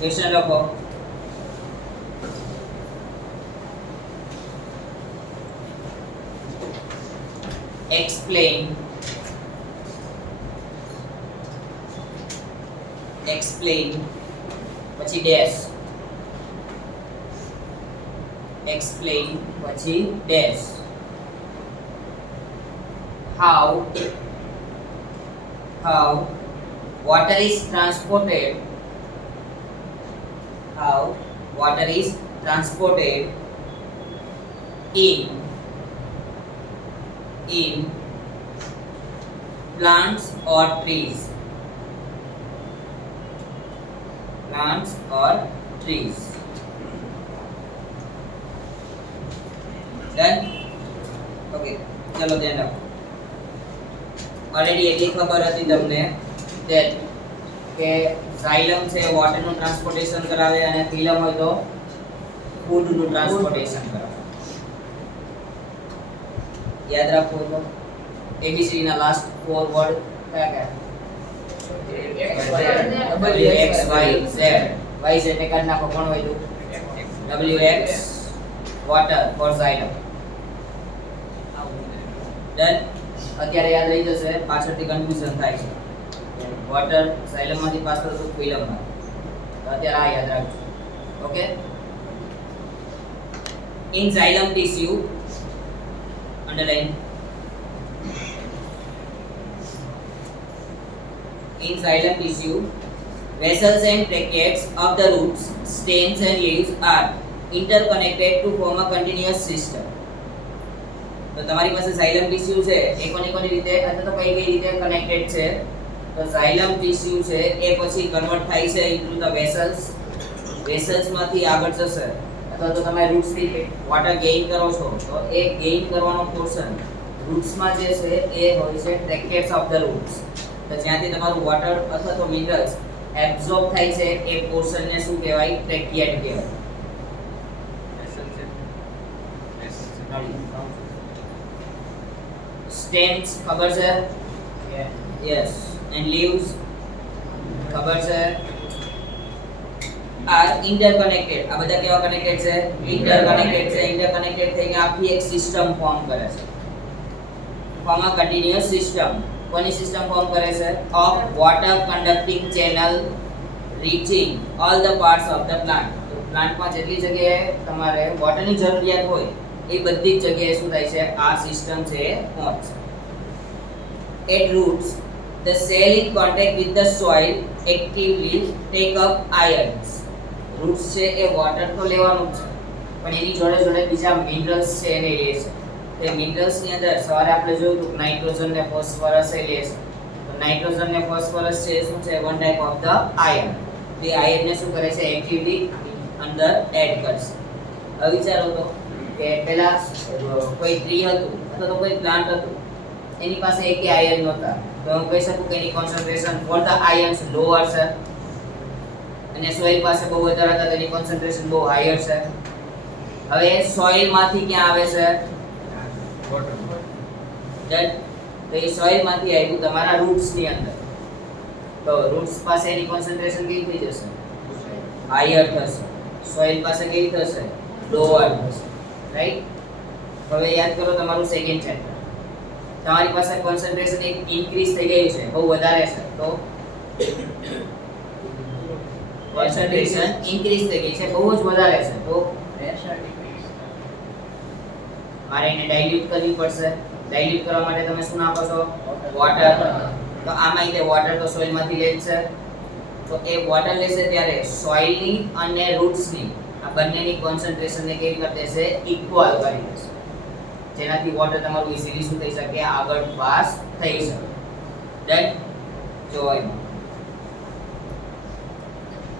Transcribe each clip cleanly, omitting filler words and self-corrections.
Question लखो explain પછી dash explain પછી dash how water is transported in plants or trees done okay चलो ध्यान रखो ऑलरेडी એટલી ખબર હતી તમને કે ઝાયલમ છે વોટર નું ટ્રાન્સપોર્ટેશન કરાવે અને ફિલમ હોય તો ફૂડ નું ટ્રાન્સપોર્ટેશન કરાવે याद रखो तो एबीसी ना लास्ट 4 वर्ड क्या क्या W X Y Z Y Z ने करना को कोण હોય તો W X water for xylem done અત્યારે યાદ રહી જશે પાછળથી કન્ફ્યુઝન થાય છે વોટર xylem માંથી પાસ થતો ફિલમ માં તો અત્યારે આ યાદ રાખજો okay in xylem tissue underline in xylem tissue vessels and tracheids of the roots stems and leaves are interconnected to form a continuous system તો તમારી પાસે xylem tissue છે એ કોની રીતે અથવા તો કઈ રીતે કનેક્ટેડ છે તો xylem tissue છે એ પછી કન્વર્ટ થાય છે ઇન્ટુ ધ વેસલ્સ માંથી આગળ જશે અથવા તો તમે રૂટ્સ થી વોટર ગેઇન કરો છો તો એ ગેઇન કરવાનો પોર્શન રૂટ્સ માં જે છે એ હોય છે ટ્રેકેટ્સ ઓફ ધ રૂટ્સ તો જ્યાંથી તમારું વોટર અથવા તો મિનરલ્સ એબ્સોર્બ થાય છે એ પોર્શન ને શું કહેવાય ટ્રેકિયટ કહેવાય stems ખબર છે યસ એન્ડ લીવ્સ ખબર છે are interconnected આ બધા કેવા કનેક્ટેડ છે ઇન્ટરકનેક્ટેડ થઈને આખી એક સિસ્ટમ ફોર્મ કરે છે ફોર્મ અ કન્ટિન્યુઅસ સિસ્ટમ કોની સિસ્ટમ ફોર્મ કરે છે of water conducting channel reaching all the parts of the plant તો પ્લાન્ટમાં જેટલી જગ્યાએ તમારે વોટરની જરૂરિયાત હોય એ બધી જ જગ્યાએ શું થાય છે આ સિસ્ટમ છે પહોંચે at roots the cell in contact with the soil actively take up ions roots છે એ વોટર તો લેવાનું છે પણ એની જોડે જોડે બીજા મિનરલ્સ છે એને લે છે તે મિનરલ્સ ની અંદર સવારે આપણે જોયું તો નાઇટ્રોજન ને ફોસ્ફરસ એ લે છે તો નાઇટ્રોજન ને ફોસ્ફરસ છે શું છે one type of the ion તે આયન ને શું કરે છે એક્ટિવલી અંદર એડ કરશે હવે વિચારો તો કે પહેલા કોઈ ટ્રી હતું અથવા તો કોઈ પ્લાન્ટ હતું એની પાસે એક આયન નહોતા તો હું કહી શકું કે એની concentration for the ions lower છે અને સોઇલ પાસે બહુ વધારે હતા તેની કોન્સન્ટ્રેશન બહુ હાયર છે હવે સોઇલ માંથી ક્યાં આવે છે વોટર તો એ સોઇલ માંથી આવ્યું તમારા રૂટ્સ ની અંદર તો રૂટ્સ પાસે એની કોન્સન્ટ્રેશન કેવી થઈ જશે હાયર થશે સોઇલ પાસે કેવી થશે લોઅર થશે રાઈટ હવે યાદ કરો તમારું સેકન્ડ ચેપ્ટર તમારી પાસે કોન્સન્ટ્રેશન એક ઇન્ક્રીઝ થઈ ગયું છે બહુ વધારે છે તો કોન્સન્ટ્રેશન ઇન્ક્રીઝ થઈ ગઈ છે બહુ જ વધારે છે તો પ્રેશર ડિક્રીઝ મારે એને ડાઈલ્યુટ કરવી પડશે ડાઈલ્યુટ કરવા માટે તમે શું નાખો છો વોટર તો આમાં એટલે વોટર તો સોઇલ માંથી લે છે તો એ વોટર લેશે ત્યારે સોઇલ ની અને રૂટ્સ ની આ બંનેની કોન્સન્ટ્રેશન ને કેવી કરી દેશે ઇક્વલ કરી દેશે જેનાથી વોટર તમારું ઈઝીલી શું થઈ શકે આગળ પાસ થઈ શકે ડન જોઈ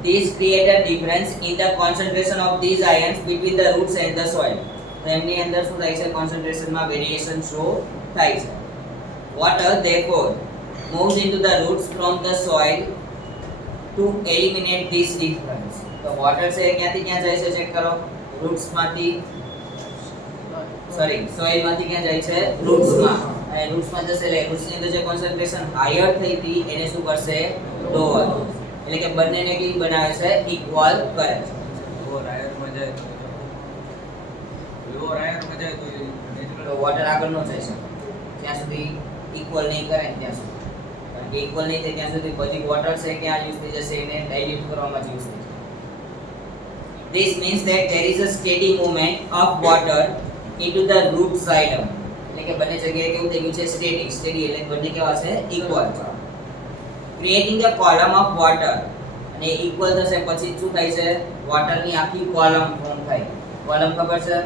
These create a difference in the concentration of these ions between the roots and the soil. તો એમની અંદર શું થાય છે કોન્સન્ટ્રેશન માં વેરીએશન શો થાય છે water therefore moves into the roots from the soil to eliminate this difference. તો વોટર છે ક્યાંથી ક્યાં જાય છે ચેક કરો રૂટ્સ માંથી સોરી સોઇલ માંથી ક્યાં જાય છે રૂટ્સ માં અને રૂટ્સ માં જશે એટલે રૂટ્સ ની અંદર જે કોન્સન્ટ્રેશન હાયર થઈ હતી એને શું કરશે લોઅર એટલે કે બંનેને કેવી બનાવે છે ઇક્વલ કરે છે પ્યોર આયરમાં જાય તો પ્યોર આયરમાં જાય તો તો વોટર આગળ નો જઈ શકે ત્યાં સુધી ઇક્વલ નહીં કરે ને ત્યાં સુધી કારણ કે ઇક્વલ નહીં થાય ત્યાં સુધી બધી વોટર છે ક્યાં યુઝ થઈ જશે એને ડાઇલ્યુટ કરવામાં જ યુઝ થઈ જશે This means that there is a steady movement of water into the root xylem. એટલે કે બંને જગ્યાએ કેવું થઈ ગયું છે સ્ટેડી એટલે બંને કેવા છે equal creating a column of water અને ઇક્વલ થશે પછી શું થાય છે વોટરની આખી કોલમ ફોર્મ થાય કોલમ ખબર છે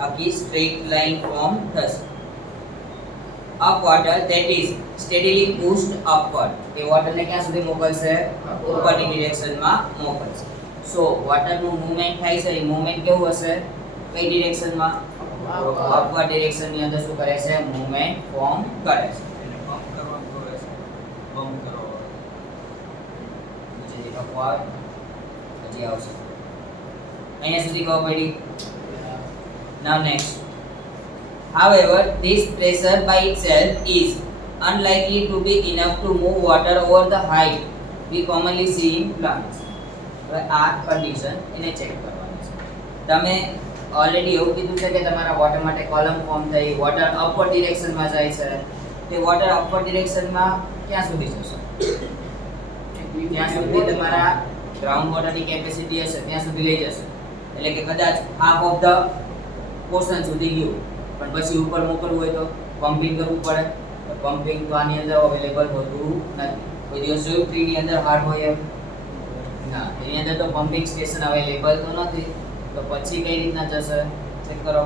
આખી સ્ટ્રેટ લાઇન ફોર્મ થશે of water that is steadily pushed upward એ વોટરને ક્યાં સુધી મોકલશે ઉપરની ડિરેક્શનમાં મોકલશે સો વોટર નું મૂવમેન્ટ થાય છે એ મૂવમેન્ટ કેવું હશે કઈ ડિરેક્શનમાં અપવર્ડ ડિરેક્શન ની અંદર શું કરે છે મૂવમેન્ટ ફોર્મ કરે છે એને પંપ કરવાનું કહે છે પંપ કરો જે અપવર્ડ હજી આવશે અહીંયા સુધી ખબર પડી now next however this pressure by itself is unlikely to be enough to move water over the height we commonly see in plants હવે આ કન્ડિશન એને ચેક કરવાની છે તમે ઓલરેડી એવું કીધું છે કે તમારા વોટર માટે કોલમ ફોર્મ થઈ વોટર અપવર્ડ ડિરેક્શનમાં જાય છે તે વોટર અપવર્ડ ડિરેક્શનમાં ક્યાં સુધી જશે ત્યાં સુધી તમારા ગ્રાઉન્ડ વોટરની કેપેસિટી હશે ત્યાં સુધી લઈ જશે એટલે કે કદાચ હાફ ઓફ ધ પોર્શન સુધી ગયું પણ પછી ઉપર મોકલવું હોય તો પમ્પિંગ કરવું પડે તો પમ્પિંગ તો આની અંદર અવેલેબલ હોતું નથી કોઈ દિવસ જોયું ટ્રીની અંદર હાર્ડ હોય એમ ના એની અંદર તો પમ્પિંગ સ્ટેશન અવેલેબલ તો નથી તો પછી કઈ રીતના જશે ચેક કરો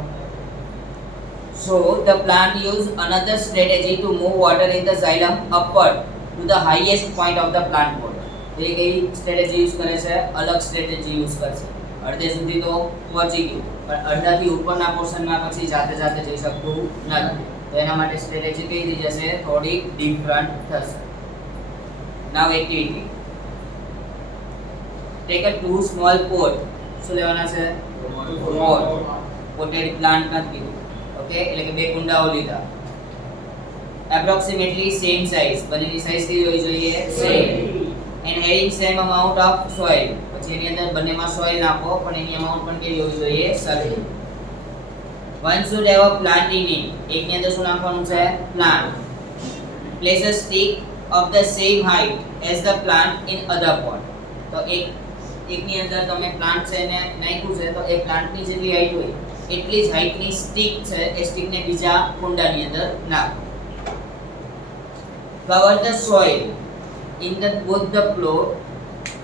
so the plant use another strategy to move water in the xylem upward to the highest point of the plant border એ કઈ સ્ટ્રેટેજી યુઝ કરે છે અલગ સ્ટ્રેટેજી યુઝ કરશે અડધે સુધી તો પહોંચી ગયું પણ અડધાથી ઉપરના પોર્શનમાં પછી જાતે જાતે જઈ શકતું નથી તો એના માટે સ્ટ્રેટેજી કઈ થઈ જશે થોડી ડિફરન્ટ થશે now activity take a two small pot શું લેવાના છે pot potted plant નથી કીધું ઓકે એટલે કે બે કુંડાઓ લીધા approximately same size બંનેની સાઈઝ કેવી હોવી જોઈએ same and having same amount of soil પછી એની અંદર બંનેમાં soil નાખો પણ એની amount પણ કેવી હોવી જોઈએ સરખી one should have a plant in it એકની અંદર શું નાખવાનું છે plant place a stick of the same height as the plant in other pot તો એકની અંદર તમે પ્લાન્ટ છે એને નાખ્યું છે તો એ પ્લાન્ટની જેટલી હાઈટ હોય એટલી જ હાઈટની સ્ટિક છે એ સ્ટિકને બીજા કુંડાની અંદર નાખો cover the soil in the both the floor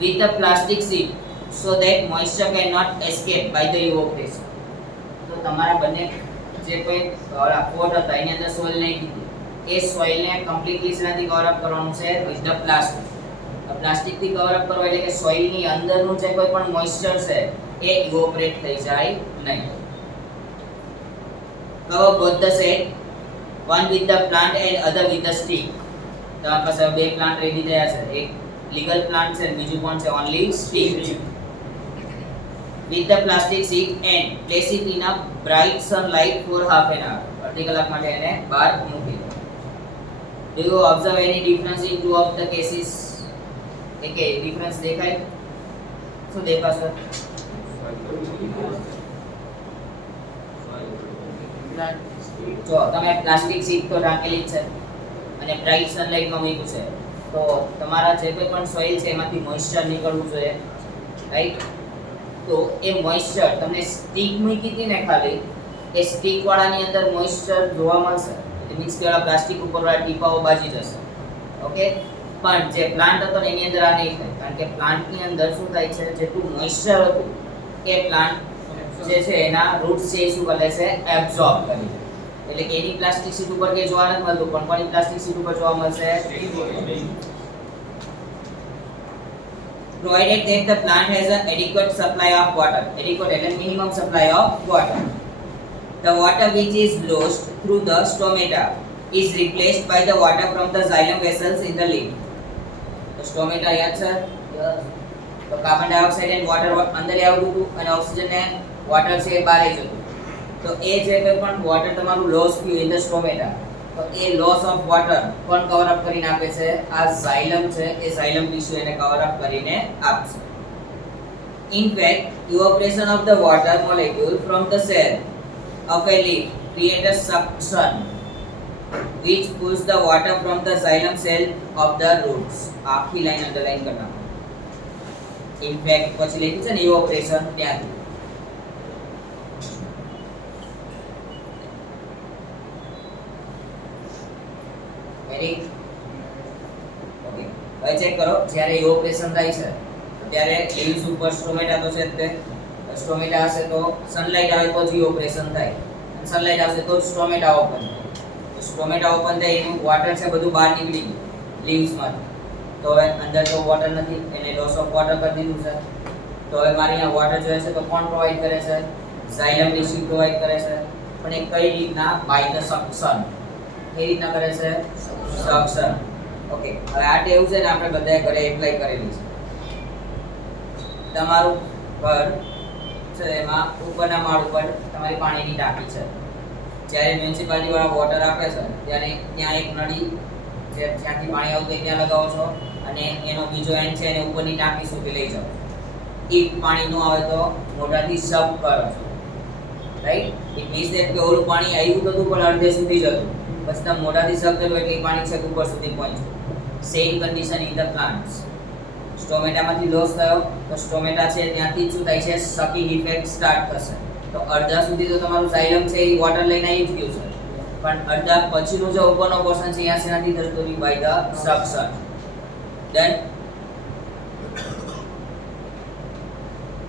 with a plastic sheet so that moisture cannot escape by the evaporation તો તમારા બંને જે કોઈ પોટ હતા એની અંદર સોઇલ નાખી દીધી એ સોઇલને કમ્પ્લીટલી શેનાથી કવર અપ કરવાનું છે વિથ ધ પ્લાસ્ટિક પ્લાસ્ટિક થી કવર અપ કરવા એટલે કે સોઇલ ની અંદરનું જે કોઈ પણ મોઇસ્ચર છે એ ઇવોપરેટ થઈ જાય નહીં cover both the set one with the plant and other with the stick તમારા પાસે બે પ્લાન્ટ રેડી થયા છે એક લીગલ પ્લાન્ટ છે બીજું કોણ છે only stick with the plastic sheet and place it in a bright sunlight for half an hour અડધી કલાક માટે એને બહાર મૂકી દો do you observe any difference in two of the cases કે ડિફરન્સ દેખાય શું દેખાશે જો તમે પ્લાસ્ટિક શીટ તો રાખેલી છે અને બ્રાઇટ સનલાઇટમાં મૂક્યું છે તો તમારા જે કોઈ પણ સોઇલ છે એમાંથી મોઇસ્ચર નીકળવું જોઈએ રાઈટ તો એ મોઇસ્ચર તમને સ્ટિક મૂકી હતી ને ખાલી એ સ્ટિક વાળાની અંદર મોઇસ્ચર જોવા મળશે એટલે મીન્સ કે વાળા પ્લાસ્ટિક ઉપર વાળા ટીપાઓ બાજી જશે ઓકે પણ જે પ્લાન્ટ હતો ને એની અંદર આ નહીં થાય કારણ કે પ્લાન્ટની અંદર શું થાય છે જેટલું મોઇસ્ચર હતું એ પ્લાન્ટ જે છે એના રૂટ્સ છે એ શું કરે છે એબ્ઝોર્બ કરી લે એટલે કે એની પ્લાસ્ટિક શીટ ઉપર કે જોવા નથી મળતું પણ કોની પ્લાસ્ટિક શીટ ઉપર જોવા મળશે provided that the plant has an adequate supply of water adequate એટલે minimum supply of water the water which is lost through the stomata is replaced by the water from the xylem vessels in the leaf તો સ્ટોમેટા યાદ છે તો carbon dioxide અને water અંદર આવતું હતું અને ઓક્સિજન ને વોટર છે બહાર જતું તો એ જે કોઈ પણ વોટર તમારું લોસ થયું ઇન ધ સ્ટોમેટા તો એ લોસ ઓફ વોટર કોણ કવર અપ કરીને આપે છે? આ ઝાઇલમ છે, એ ઝાઇલમ ટીસ્યુ એને કવર અપ કરીને આપશે. In fact, evaporation of the water molecule from the cell of a leaf create a suction which pulls the water from the xylem cell of the roots. આખી line underline કરना. In fact પછી લખ્યું છે ને evaporation ત્યાંથી. Ready? Okay. હવે check કરો, જ્યારે evaporation થાય છે ત્યારે લીવ્સ ઉપર સ્ટોમેટા તો છે જ તે. સ્ટોમેટા હશે તો સનલાઇટ આવે તો જ evaporation થાય. અને સનલાઇટ આવશે તો સ્ટોમેટા ઓપન થાય. તો સ્ટોમેટા ઓપન થાય એનું વોટર છે બધું બહાર નીકળી ગયું લીવ્સમાંથી. તો હવે અંદર તો વોટર નથી, એને લોસ ઓફ વોટર કરી દીધું છે. તો હવે મારે અહીંયા વોટર જોઈએ છે તો કોણ પ્રોવાઈડ કરે છે? ઝાઇલમ ટીસ્યુ પ્રોવાઈડ કરે છે. પણ એ કઈ રીતના? By the suction. કઈ રીતના કરે છે? સક્શન. ઓકે. હવે આ ટેવ છે ને આપણે બધાએ ઘરે એપ્લાય કરેલી છે. તમારું ઘર છે એમાં ઉપરના માળ ઉપર તમારી પાણીની ટાંકી છે. જ્યારે મ્યુનિસિપાલિટી વાળા વોટર આપે છે ત્યારે ત્યાં એક નળી જે જ્યાંથી પાણી આવતું હોય ત્યાં લગાવો છો અને એનો બીજો એન્ડ છે એને ઉપરની ટાંકી સુધી લઈ જાઓ. if પાણી ન આવે તો મોઢાથી સબ કરો છો. રાઈટ? ઇટ મીન્સ ધેટ કે ઓલું પાણી આવ્યું તો પણ અડધે સુધી જતું. પછી તમે મોઢાથી સબ કરો એટલે એ પાણી છેક ઉપર સુધી પહોંચ્યું. Same condition in the plants. સ્ટોમેટામાંથી લોસ થયો તો સ્ટોમેટા છે ત્યાંથી શું થાય છે? સકિંગ ઇફેક્ટ સ્ટાર્ટ થશે. તો અડધા સુધી તો તમારું ઝાઇલમ છે એ વોટર લઈને આવી જ ગયું છે. પણ અડધા પછીનું જે ઉપરનો પોર્શન છે અહીંયા શેનાથી થતું રહ્યું? By the suction. Then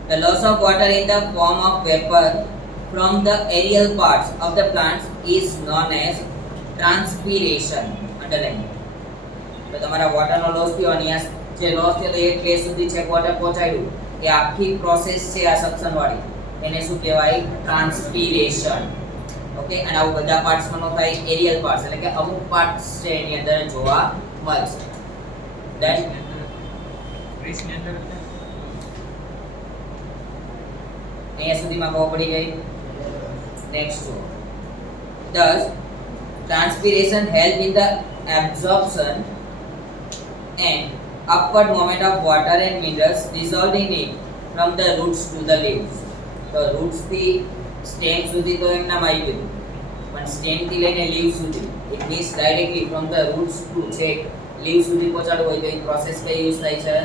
the loss of water in the form of vapor from the aerial parts of the plants is known as transpiration. Underline. તો તમારા વોટરનો લોસ થયો અને જે લોસ થયો તો એ પ્લેસ સુધી છે વોટર પહોંચાડ્યું. એ આખી પ્રોસેસ છે આ સક્શન વાળી, એને શું કહેવાય? ટ્રાન્સપીરેશન. ઓકે. અને આવું બધા પાર્ટ્સમાં નો થાય, એરિયલ પાર્ટ્સ એટલે કે અમુક પાર્ટ્સ છે એની અંદર જોવા મળશે. ધેન ટ્રીસની અંદર અહીંયા સુધીમાં ખબર પડી ગઈ. નેક્સ્ટ જુઓ. Thus, transpiration help in the absorption and upward movement of water and minerals dissolved in it from the roots to the leaves. તો roots થી stem સુધી તો એમનામ આવી ગયું, પણ stem થી લઈને leaves સુધી it means directly from the roots to check leaves સુધી પહોંચાડવું હોય તો એ પ્રોસેસ કઈ યુઝ થાય છે?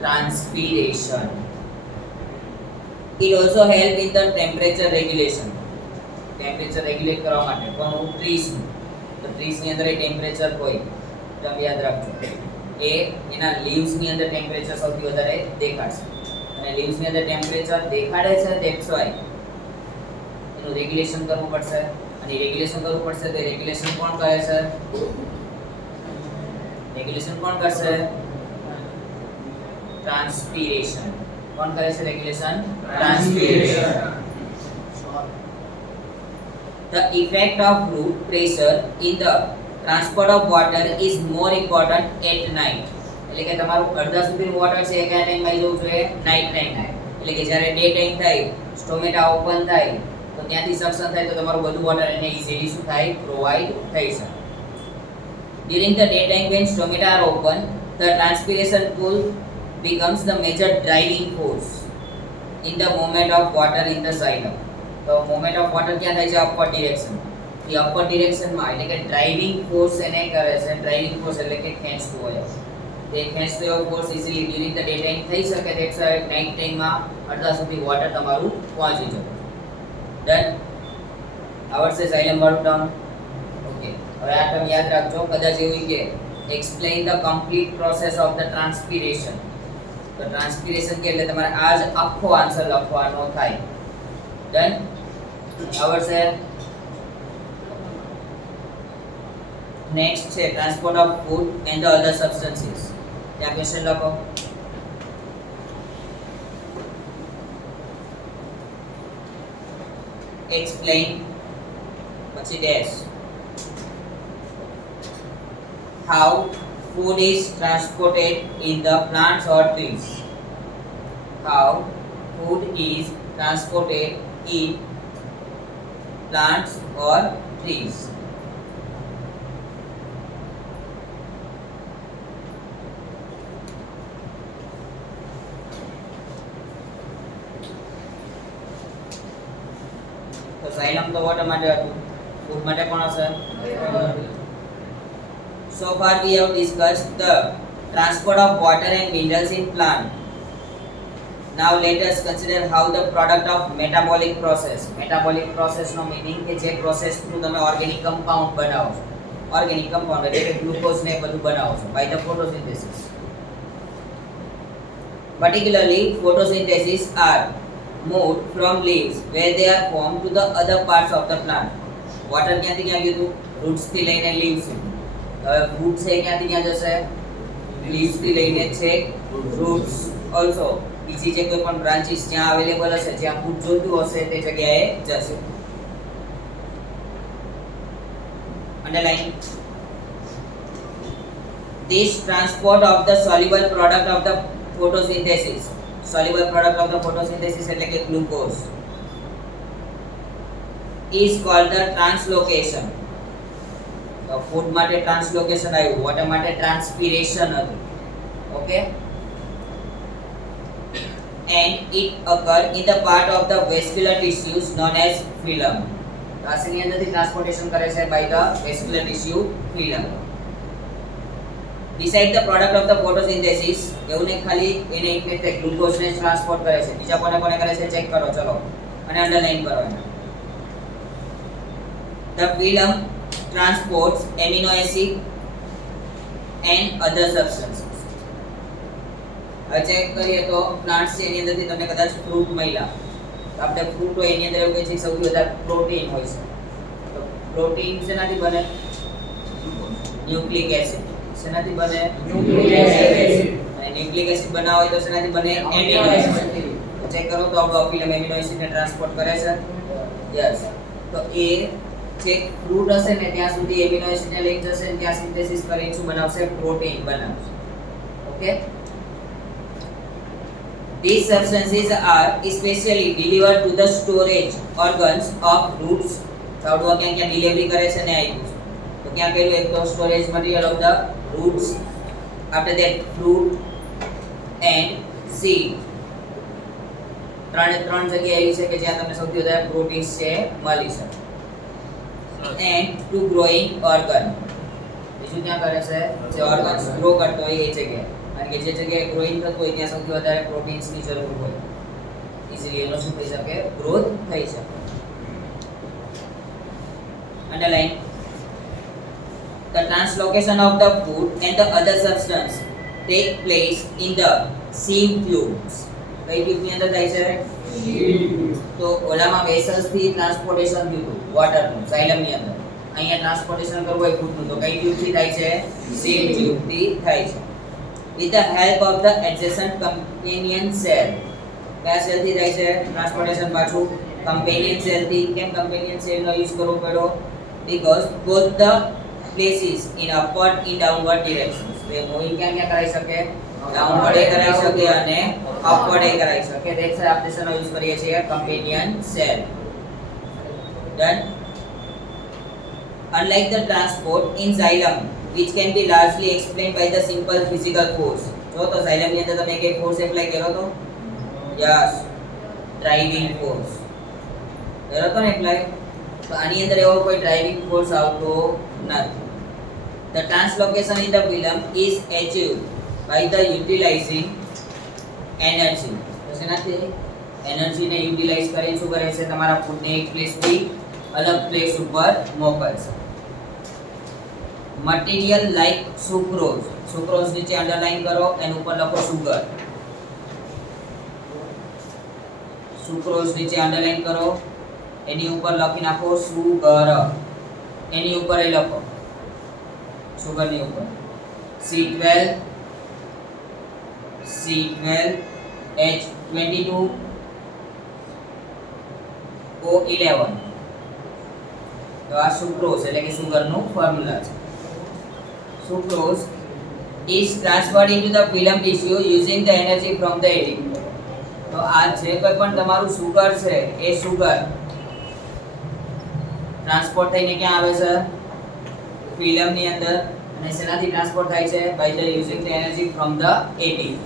ટ્રાન્સપીરેશન. It also help in the temperature regulation. Temperature regulate કરવા માટે કોનું? ટ્રીઝનું. તો ટ્રીઝની અંદર એ ટેમ્પરેચર હોય તમે યાદ રાખજો. એ એના લીવ્સની અંદર ટેમ્પરેચર સૌથી વધારે દેખાડશે. અને લીવ્સની અંદર ટેમ્પરેચર દેખાડે છે ધેટ્સ વાય એનું રેગ્યુલેશન કરવું પડશે. અને રેગ્યુલેશન કરવું પડશે તો રેગ્યુલેશન કોણ કરે છે? રેગ્યુલેશન કોણ કરશે? ટ્રાન્સપીરેશન. કોણ કરે છે regulation? ટ્રાન્સપીરેશન. The effect of root pressure in the transport of water is more important at night. એટલે કે તમારું અડધા સુધીનું વોટર છે એ કયા ટાઈમમાં આવી જવું જોઈએ? Night time. એટલે કે જ્યારે ડે ટાઈમ થાય, સ્ટોમેટા ઓપન થાય તો ત્યાંથી સક્શન થાય તો તમારું બધું વોટર એને ઈઝીલી શું થાય? પ્રોવાઈડ થઈ શકે. During the daytime when stomata are open, the transpiration pool becomes the major driving force in the movement of water in the xylem. તો મૂવમેન્ટ ઓફ વોટર ક્યાં થાય છે? Upward direction. એ અપવર્ડ ડિરેક્શનમાં એટલે કે ડ્રાઇવિંગ ફોર્સ એને કરે છે. ડ્રાઇવિંગ ફોર્સ એટલે કે ખેંચતું હોય. તે ખેંચતો એવો force easily during the day time થઈ શકે. ધેટ્સ વાય નાઇટ ટાઈમમાં અડધા સુધી વોટર તમારું પહોંચી જશે. ડન? આવડશે ઝાઇલમ વાળું ટર્મ? ઓકે. હવે આ ટર્મ યાદ રાખજો. કદાચ એવું કે explain the complete process of the transpiration. તો ટ્રાન્સપીરેશન કે એટલે તમારે આ જ આખો આન્સર લખવાનો થાય. Done? આવડશે? નેક્સ્ટ છે transport of food and the other substances. ત્યાં ક્વેશ્ચન લખો. એક્સપ્લેઇન પછી dash how food is transported in the plants or trees. How food is transported in plants or trees. તો xylem તો water માટે હતું, food માટે કોણ હશે? So far we have discussed the transport of water and minerals in plant. Now let us consider how the product of metabolic process. Metabolic process no meaning કે જે process through તમે organic compound બનાવો છો. Organic compound એટલે કે glucose ને બધું બનાવો છો by the photosynthesis. Particularly photosynthesis are moved from leaves where they are formed to the other parts of the plant. Water ક્યાંથી ક્યાં ગયું? Roots થી લઈને leaves સુધી. હવે fruit છે ક્યાંથી ક્યાં જશે? Leaves થી લઈને છે roots also. બીજી જે કોઈ પણ બ્રાન્ચીસ જ્યાં અવેલેબલ હશે, જ્યાં ફૂડ જોઈતું હશે તે જગ્યાએ જશે. Underline. This transport of the soluble product of the photosynthesis. Soluble product of the photosynthesis એટલે કે glucose is called the translocation. તો ફૂડ માટે ટ્રાન્સલોકેશન આવ્યું, વોટર માટે ટ્રાન્સપિરેશન હતું. Okay, and it occur in the part of the vascular tissues known as phylum. રાશિની અંદરથી transportation કરે છે by the vascular tissue phylum. Beside the product of the photosynthesis, એવું નહીં ખાલી એને ઇફેક્ટ ગ્લુકોઝને ટ્રાન્સપોર્ટ કરે છે, બીજા કોને કોને કરે છે ચેક કરો ચલો અને અંડરલાઈન કરો. The phylum transports amino acid and other substances. હવે ચેક કરીએ તો પ્લાન્ટ્સ છે એની અંદરથી તમને કદાચ ફ્રૂટ મળ્યા, તો આપણે ફ્રૂટ હોય એની અંદર એવું કહે છે કે સૌથી વધારે પ્રોટીન હોય છે. તો પ્રોટીન શેનાથી બને? Nucleic acid. શેનાથી બને? Nucleic acid. અને ન્યુક્લિક એસિડ બનાવવા હોય તો શેનાથી બને? Amino acid. તો ચેક કરો તો આપણો ફિલમ એમિનો એસિડને ટ્રાન્સપોર્ટ કરે છે. યસ. તો એ જે ફ્રૂટ હશે ને ત્યાં સુધી એમિનો એસિડને લઈ જશે અને ત્યાં સિન્થેસિસ કરીને શું બનાવશે? પ્રોટીન બનાવશે. Okay. These substances are especially delivered to the storage organs of roots. સાઉડવા ક્યાં ક્યાં ડિલિવરી કરે છે ને આપ્યું છે. તો ક્યાં કહેલું? એક તો storage material of the roots, after that fruit and seed. ત્રણ જગ્યા એવી છે કે જ્યાં તમને સૌથી વધારે પ્રોટીન્સ છે મળી શકે. And to growing organ. બીજું ક્યાં કરે છે? જે ઓર્ગન્સ ગ્રો કરતો હોય એ જગ્યાએ. કારણ કે જે જગ્યાએ ગ્રોઈંગ થતું હોય ત્યાં સૌથી વધારે પ્રોટીન્સની જરૂર હોય, ઇઝીલી એનો શું થઈ શકે? ગ્રોથ થઈ શકે. Underline. The translocation of the food and the other substance take place in the sieve tubes. કઈ ટ્યુબની અંદર થાય છે? તો ઓલામાં વેસલ્સ થી ટ્રાન્સપોર્ટેશન થયું હતું વોટરનું સાયલમની અંદર. અહીંયા ટ્રાન્સપોર્ટેશન કરવું હોય ફૂડનું તો કઈ ટ્યુબથી થાય છે? સિવ ટ્યુબથી થાય છે. With the help of the adjacent companion cell. કયા સેલથી થાય છે ટ્રાન્સપોર્ટેશન? પાછું companion cell થી. કેમ companion cell નો યુઝ કરવો પડ્યો? Because both the places in upward in downward directions. તો એ મૂવિંગ ક્યાં ક્યાં કરાઈ શકે? ડાઉનવર્ડ એ કરાઈ શકે અને અપવર્ડ એ કરાઈ શકે. દેટ્સ વાય આપણે શેનો યુઝ કરીએ છીએ? companion cell. Done. Unlike the transport in xylem, which can be largely explained by the simple physical force. જો તો xylem ની અંદર તમે એક ફોર્સ એપ્લાય કર્યો તો? યસ, ડ્રાઇવિંગ ફોર્સ કર્યો તો ને એપ્લાય. તો આની અંદર એવો કોઈ ડ્રાઇવિંગ ફોર્સ આવતો નથી. The translocation in the phylum is achieved by the utilizing energy. તો શેનાથી? એનર્જીને યુટિલાઇઝ કરીને શું કરે છે? તમારા ફૂડને એક પ્લેસથી અલગ પ્લેસ ઉપર મોકલશે. Material like sucrose. સુક્રોઝ નીચે અંડરલાઈન કરો, એની ઉપર લખો સુગર. સુક્રોઝ નીચે અંડરલાઈન કરો, એની ઉપર લખી નાખો સુગર. એની ઉપર એ લખો સુગરની ઉપર C12 H22 O11. તો આ સુક્રોઝ એટલે કે સુગરનું ફોર્મ્યુલા છે. Sucrose is transferred into the phylum tissue using the energy from the eating. તો આ જે કોઈ પણ તમારું સુગર છે એ સુગર ટ્રાન્સપોર્ટ થઈને ક્યાં આવે છે? ફિલમ ની અંદર. અને શેનાથી ટ્રાન્સપોર્ટ થાય છે? By the using the energy from the ATP.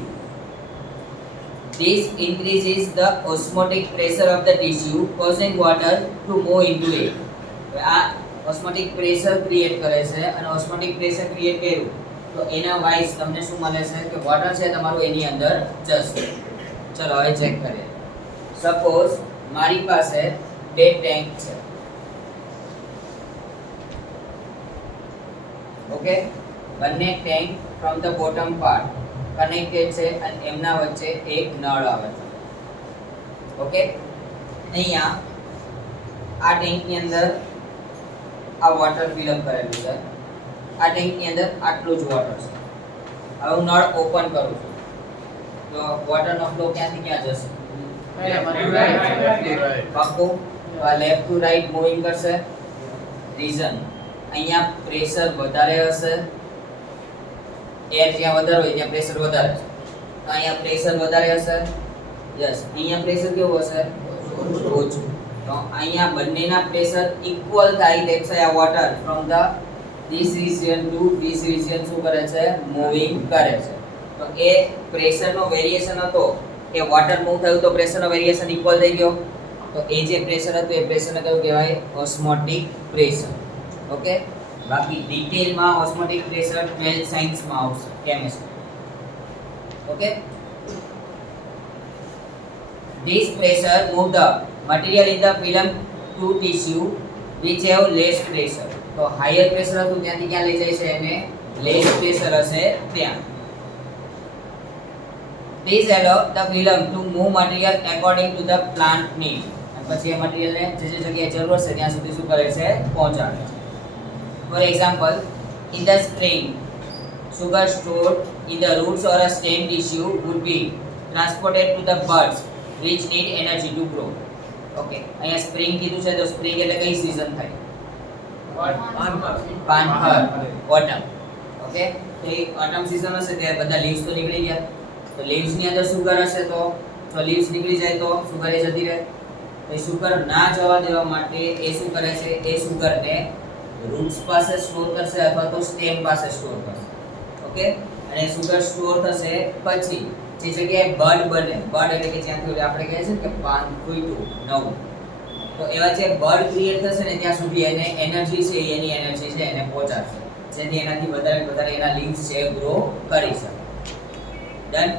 This increases the osmotic pressure of the tissue, causing water to move into it. આ osmotic pressure create કરે છે અને osmotic pressure create કર્યું તો એના વાઇઝ તમને શું મળે છે કે વોટર છે તમારું એની અંદર જશે. ચલો હવે ચેક કરીએ. સપોઝ મારી પાસે બે ટેન્ક છે. ઓકે, બંને tank from the bottom part connected છે અને એમના વચ્ચે એક નળ આવે છે. ઓકે, અહીંયા આ ટેન્કની અંદર આ વોટર ફિલઅપ કરેલું છે. આ ટેન્કની અંદર આટલું જ વોટર છે. હવે હું નળ ઓપન કરું છું તો વોટરનો ફ્લો ક્યાંથી ક્યાં જશે? પાક્કું? લેફ્ટ ટુ રાઈટ મૂવિંગ કરશે. રીઝન અહીંયા પ્રેશર વધારે હશે. એર જ્યાં વધારે હોય ત્યાં પ્રેશર વધારે છે. તો અહીંયા પ્રેશર વધારે હશે. યસ, અહીંયા પ્રેશર કેવું હશે? ઓછું. તો અહીંયા બંનેના પ્રેશર ઇક્વલ થાય. ધેટ્સ વાય આ water from the this region to this region શું કરે છે? મૂવિંગ કરે છે. તો એ પ્રેશરનો વેરીએશન હતો કે વોટર મૂવ થયું તો પ્રેશરનો વેરીએશન ઇક્વલ થઈ ગયો. તો એ જે પ્રેશર હતું એ પ્રેશરને કયું કહેવાય? Osmotic pressure. ઓકે, બાકી ડિટેલમાં ઓસ્મોટિક પ્રેશર 12th સાયન્સમાં આવશે, chemistry. Okay, this pressure move the material in the film to tissue which have less pressure. તો હાયર પ્રેશર હતું ત્યાંથી ક્યાં લઈ જાય છે? એને લેસ પ્રેશર હશે ત્યાં. This allow the film to move material according to the plant need. અને પછી એ મટીરીયલને જે જગ્યાએ જરૂર છે ત્યાં સુધી શું કરે છે? પહોંચાડે છે. For example, in the spring, sugar stored in the roots or a stem tissue would be transported to the buds which need energy to grow. Okay, અહીંયા spring કીધું છે તો spring એટલે કઈ સીઝન થાય? પાનખર, autumn. ઓકે, તો એ autumn season હશે ત્યારે બધા લીવ્સ તો નીકળી ગયા. તો લીવ્સ ની અંદર સુગર હશે તો જો લીવ્સ નીકળી જાય તો સુગર એ જતી રહે. તો એ સુગર ના જવા દેવા માટે એ શું કરે છે? એ સુગરને રૂટ્સ પાસે સ્ટોર કરશે અથવા તો સ્ટેમ પાસે સ્ટોર કરશે. ઓકે, અને સુગર સ્ટોર થશે પછી જે જગ્યાએ બડ બને, બડ એટલે કે જ્યાંથી આપણે કહીએ છીએ કે પાન ફૂટ્યું નવું, તો એવા જે બડ ક્રિએટ થશે ને ત્યાં સુધી એને એનર્જી છે, એની એનર્જી છે એને પહોંચાડશે જેથી એનાથી વધારે એના લીવ્સ છે ગ્રો કરી શકે. ડન.